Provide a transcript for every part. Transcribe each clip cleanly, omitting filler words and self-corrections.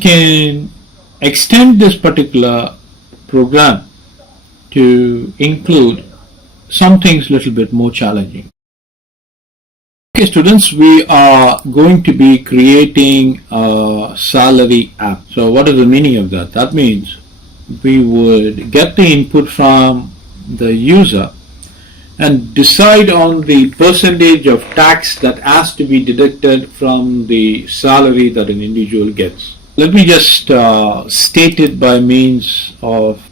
can extend this particular program to include some things a little bit more challenging. Okay, students, we are going to be creating a salary app. So what is the meaning of that? That means we would get the input from the user and decide on the percentage of tax that has to be deducted from the salary that an individual gets. Let me just state it by means of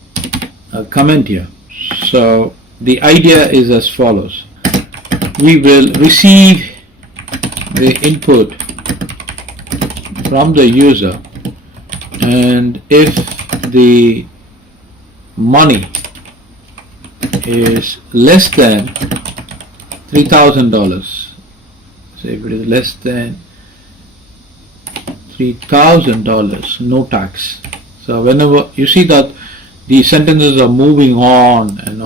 a comment here. So the idea is as follows. We will receive the input from the user, and if the money is less than $3,000, so if it is less than $3,000, no tax. So whenever you see that the sentences are moving on and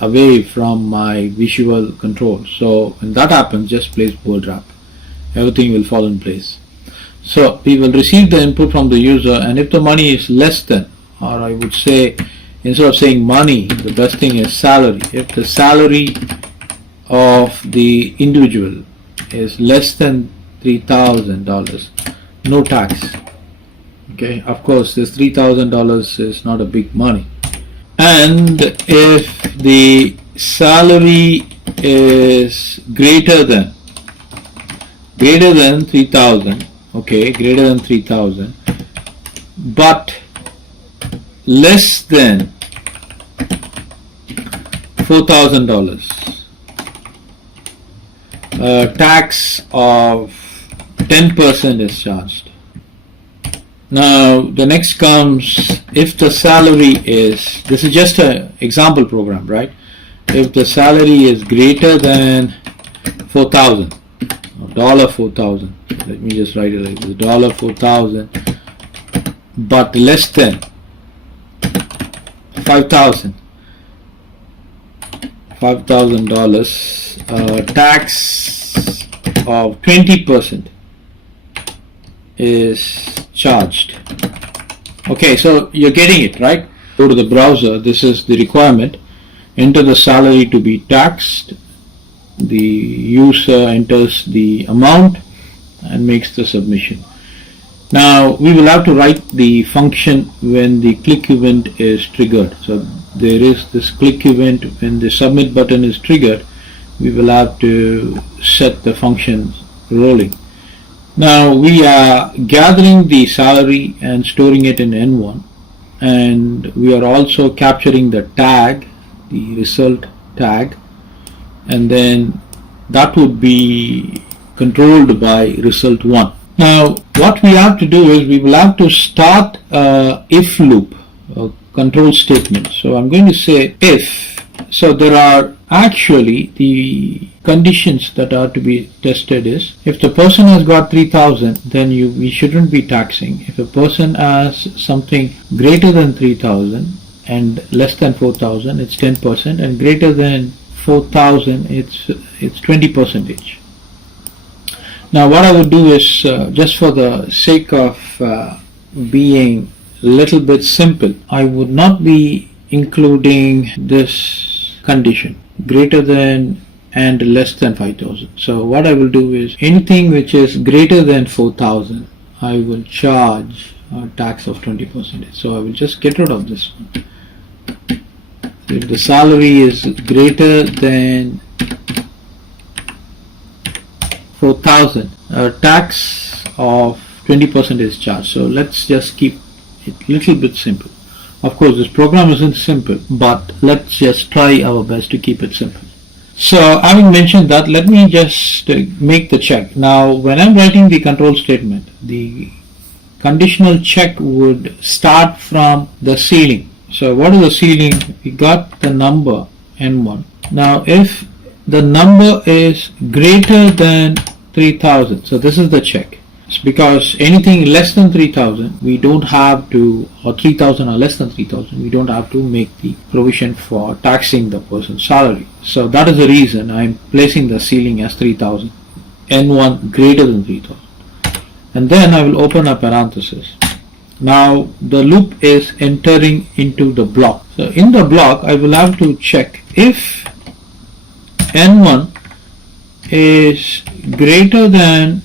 away from my visual control, so when that happens, just place bold wrap. Everything will fall in place. So we will receive the input from the user, and if the money is less than, or I would say, instead of saying money, the best thing is salary. If the salary of the individual is less than $3,000, no tax. Okay, of course this $3,000 is not a big money. And if the salary is greater than 3,000, okay, greater than 3,000, but less than $4,000, tax of 10% is charged. Now the next comes, if the salary is, this is just an example program, right? If the salary is greater than 4,000, $4,000, let me just write it like this, $4,000, but less than 5,000, $5,000, tax of 20% is charged. Okay, so you're getting it, right? Go to the browser. This is the requirement. Enter the salary to be taxed. The user enters the amount and makes the submission. Now we will have to write the function when the click event is triggered. So there is this click event when the submit button is triggered. We will have to set the function rolling. Now we are gathering the salary and storing it in N1, and we are also capturing the tag, the result tag, and then that would be controlled by result 1. Now what we have to do is we will have to start a if loop, a control statement. So I'm going to say if. So there are actually the conditions that are to be tested is, if the person has got 3,000, then we shouldn't be taxing. If a person has something greater than 3,000 and less than 4,000, it's 10%, and greater than 4,000, it's 20%. Now what I would do is, just for the sake of being a little bit simple, I would not be including this condition, greater than and less than 5,000. So what I will do is, anything which is greater than 4,000, I will charge a tax of 20%. So I will just get rid of this one. If the salary is greater than 4,000, a tax of 20% is charged. So let's just keep it a little bit simple. Of course this program isn't simple, but let's just try our best to keep it simple. So having mentioned that, let me just make the check. Now when I'm writing the control statement, the conditional check would start from the ceiling. So what is the ceiling? We got the number N1. Now if the number is greater than 3,000, so this is the check. It's because anything less than 3,000 we don't have to, or 3,000 or less than 3,000, we don't have to make the provision for taxing the person's salary. So that is the reason I'm placing the ceiling as 3,000, N1 greater than 3,000. And then I will open a parenthesis. Now the loop is entering into the block. So in the block I will have to check if n1 is greater than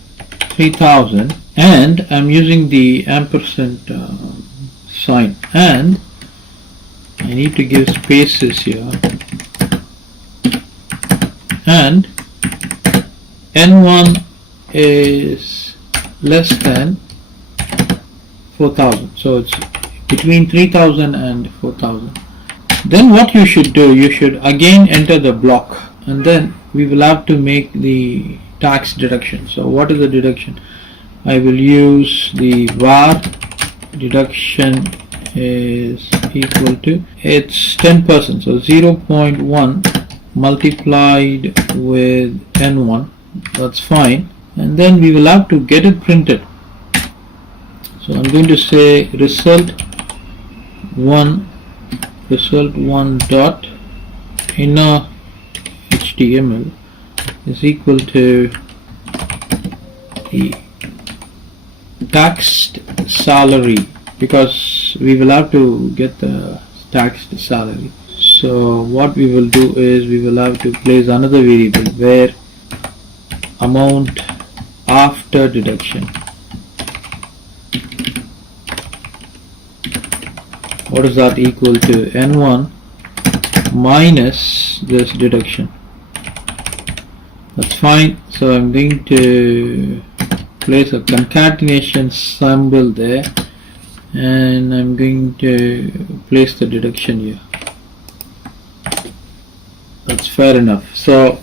3000, and I'm using the ampersand sign, and I need to give spaces here, and n1 is less than 4000, so it's between 3000 and 4000. Then what you should do, you should again enter the block, and then we will have to make the tax deduction. So what is the deduction? I will use the var deduction is equal to, it's 10%, so 0.1 multiplied with n1, that's fine, and then we will have to get it printed. So I'm going to say result1 dot inner HTML is equal to the taxed salary, because we will have to get the taxed salary. So what we will do is we will have to place another variable where amount after deduction, what is that, equal to n1 minus this deduction. That's fine. So I'm going to place a concatenation symbol there, and I'm going to place the deduction here. That's fair enough. So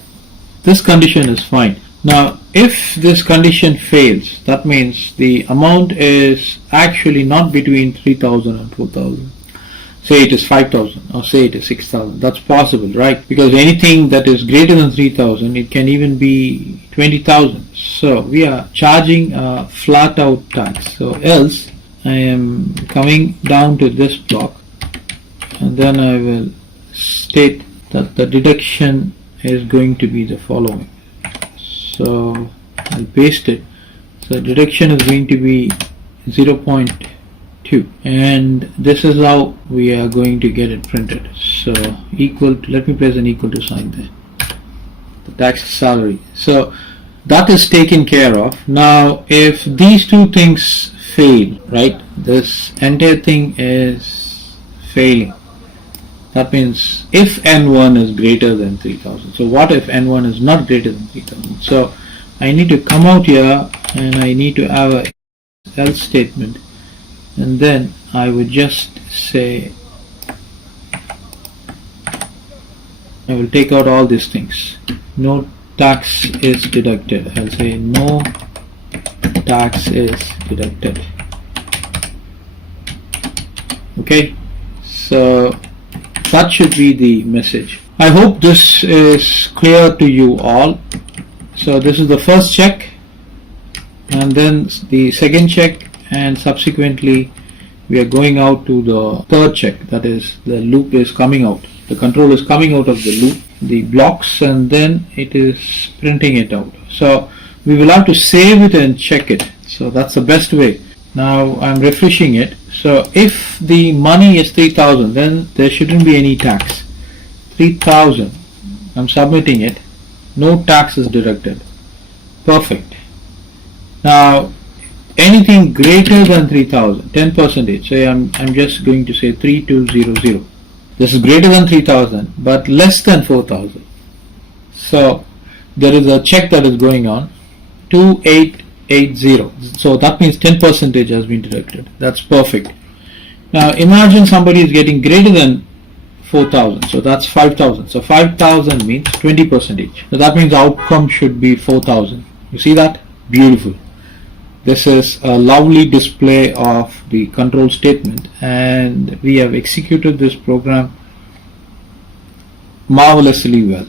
this condition is fine. Now if this condition fails, that means the amount is actually not between 3000 and 4000. Say it is 5000 or say it is 6000. That's possible, right? Because anything that is greater than 3000, it can even be 20,000. So we are charging a flat out tax. So else I am coming down to this block, and then I will state that the deduction is going to be the following. So I'll paste it. So deduction is going to be 0.2, and this is how we are going to get it printed. So equal to, let me place an equal to sign there, the tax salary. So that is taken care of. Now if these two things fail, right, this entire thing is failing, that means if n1 is greater than 3000. So what if n1 is not greater than 3000? So I need to come out here and I need to have a else statement, and then I would just say, I will take out all these things. No tax is deducted. I'll say no tax is deducted. Okay, so that should be the message. I hope this is clear to you all. So this is the first check, and then the second check, and subsequently we are going out to the third check, that is the loop is coming out, the control is coming out of the loop, the blocks, and then it is printing it out. So we will have to save it and check it. So that's the best way. Now I'm refreshing it. So if the money is 3000, then there shouldn't be any tax. 3000, I'm submitting it, no tax is deducted. Perfect. Now anything greater than 3000, 10%, say I'm just going to say 3200. This is greater than 3000 but less than 4000. So there is a check that is going on, 2880. So that means 10% has been deducted. That's perfect. Now imagine somebody is getting greater than 4000, so that's 5000. So 5000 means 20%. So that means the outcome should be 4000. You see that? Beautiful. This is a lovely display of the control statement, and we have executed this program marvelously well.